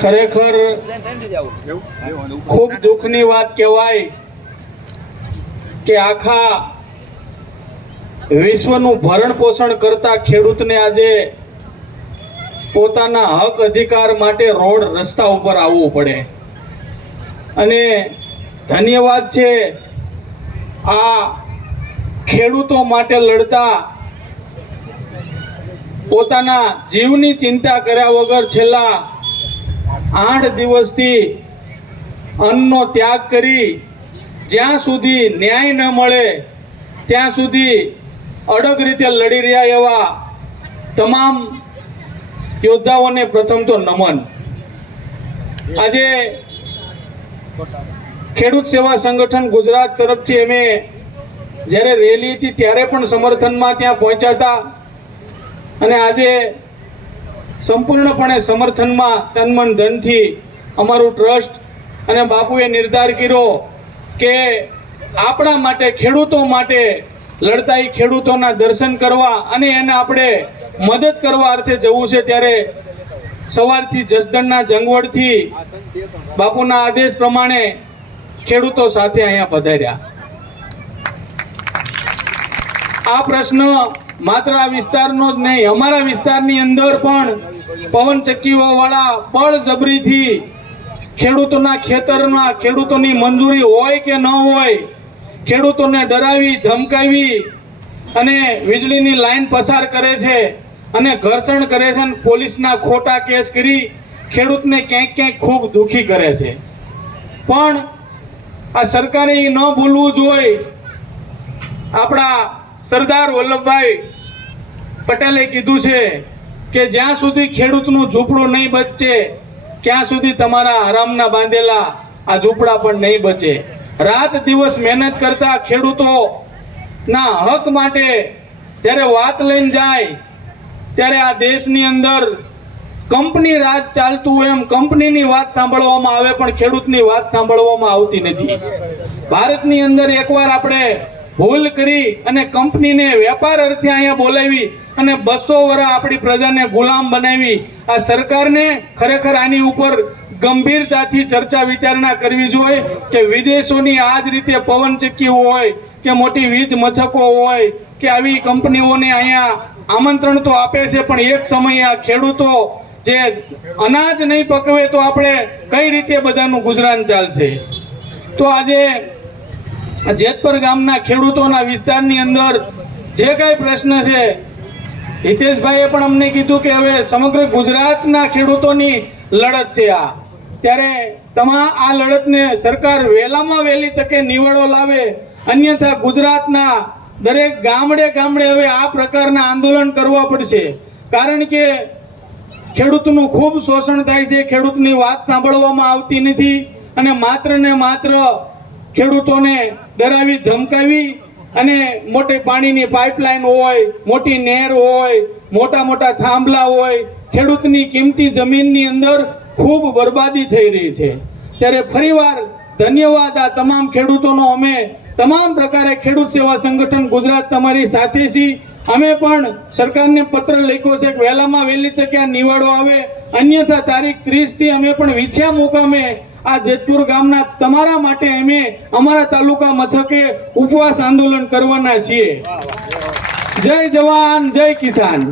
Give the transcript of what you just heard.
ખરેખર ખૂબ દુઃખની વાત કહેવાય કે આખા વિશ્વનું ભરણ પોષણ કરતા ખેડૂતને આજે પોતાના હક અધિકાર માટે રોડ રસ્તા ઉપર આવવું પડે. અને ધન્યવાદ છે આ ખેડૂતો માટે લડતા, પોતાના જીવની ચિંતા કર્યા વગર છેલ્લા 8 દિવસથી અન્નનો ત્યાગ કરી જ્યાં સુધી ન્યાય ન મળે ત્યાં સુધી અડગ રીતે લડી રહ્યા એવા તમામ યોદ્ધાઓને પ્રથમ તો નમન. આજે ખેડૂત સેવા સંગઠન ગુજરાત તરફથી અમે જ્યારે રેલી હતી ત્યારે પણ સમર્થનમાં ત્યાં પહોંચ્યા હતા અને આજે સંપૂર્ણપણે સમર્થનમાં તન મન ધનથી અમારું ટ્રસ્ટ અને બાપુએ નિર્ધાર કર્યો કે આપણા માટે, ખેડૂતો માટે લડતા ખેડૂતોના દર્શન કરવા અને એને આપણે મદદ કરવા અર્થે જવું છે. ત્યારે સવારથી જસદણના જંગવડથી બાપુના આદેશ પ્રમાણે ખેડૂતો સાથે અહીંયા પધાર્યા. આ પ્રશ્ન માત્ર આ વિસ્તારનો જ નહીં, અમારા વિસ્તારની અંદર પણ પવનચક્કીઓ વાળા બળજબરીથી ખેડૂતોના ખેતરમાં ખેડૂતોની મંજૂરી હોય કે ન હોય, ખેડૂતોને ડરાવી ધમકાવી અને વીજળીની લાઈન પસાર કરે છે અને ઘર્ષણ કરે છે અને પોલીસના ખોટા કેસ કરી ખેડૂતને ક્યાંક ક્યાંક ખૂબ દુઃખી કરે છે. પણ આ સરકારે એ ન ભૂલવું જોઈએ. આપણા સરદાર વલ્લભભાઈ પટેલે કીધું છે કે જ્યાં સુધી ખેડૂતનું ઝૂંપડું નહીં બચે ત્યાં સુધી તમારા આરામના બાંધેલા આ ઝૂંપડા પણ નહીં બચે. રાત દિવસ મહેનત કરતા ખેડૂતોના હક માટે જ્યારે વાત લઈને જાય ત્યારે આ દેશની અંદર કંપની રાજ ચાલતું હોય એમ કંપનીની વાત સાંભળવામાં આવે પણ ખેડૂતની વાત સાંભળવામાં આવતી નથી. ભારતની અંદર એકવાર આપણે ભૂલ કરી અને કંપનીને વેપાર અર્થે અહીંયા બોલાવી અને 200 વર્ષ આપણી પ્રજાને ગુલામ બનાવી. આ સરકારને ખરેખર આની ઉપર ગંભીરતાથી ચર્ચા વિચારણા કરવી જોઈએ કે વિદેશોની આ જ રીતે પવનચક્કી હોય કે મોટી વીજ મથકો હોય કે આવી કંપનીઓને અહીંયા આમંત્રણ તો આપે છે પણ એક સમયે આ ખેડૂતો જે અનાજ નહીં પકવે તો આપણે કઈ રીતે બધાનું ગુજરાન ચાલશે. તો આજે જેતપર ગામના ખેડૂતોના વિસ્તારની અંદર જે કઈ પ્રશ્ન છે, હિતેશભાઈએ પણ અમને કીધું કે હવે સમગ્ર ગુજરાતના ખેડૂતોની લડત છે આ. ત્યારે આ લડતને સરકાર વહેલામાં વહેલી તકે નિવાડો લાવે, અન્યથા ગુજરાતના દરેક ગામડે ગામડે હવે આ પ્રકારના આંદોલન કરવા પડશે. કારણ કે ખેડૂતનું ખૂબ શોષણ થાય છે, ખેડૂતની વાત સાંભળવામાં આવતી નથી અને માત્ર ને માત્ર ખેડૂતોને ડરાવી ધમકાવી અને મોટી પાણીની પાઇપલાઇન હોય, મોટી નહેર હોય, મોટા મોટા થાંભલા હોય, ખેડૂતની કિંમતી જમીનની અંદર ખૂબ બરબાદી થઈ રહી છે. ત્યારે ફરીવાર ધન્યવાદ આ તમામ ખેડૂતોનો. અમે તમામ પ્રકારે ખેડૂત સેવા સંગઠન ગુજરાત તમારી સાથે છીએ. અમે પણ સરકારને પત્ર લખ્યો છે કે વહેલામાં વહેલી તકે આ નિવાડો આવે, અન્યથા તારીખ 30 થી અમે પણ વિછ્યા મુકામે આ જેતપુર ગામના તમારા માટે અમે અમારા તાલુકા મથકે ઉપવાસ આંદોલન કરવાના છીએ. જય જવાન, જય કિસાન.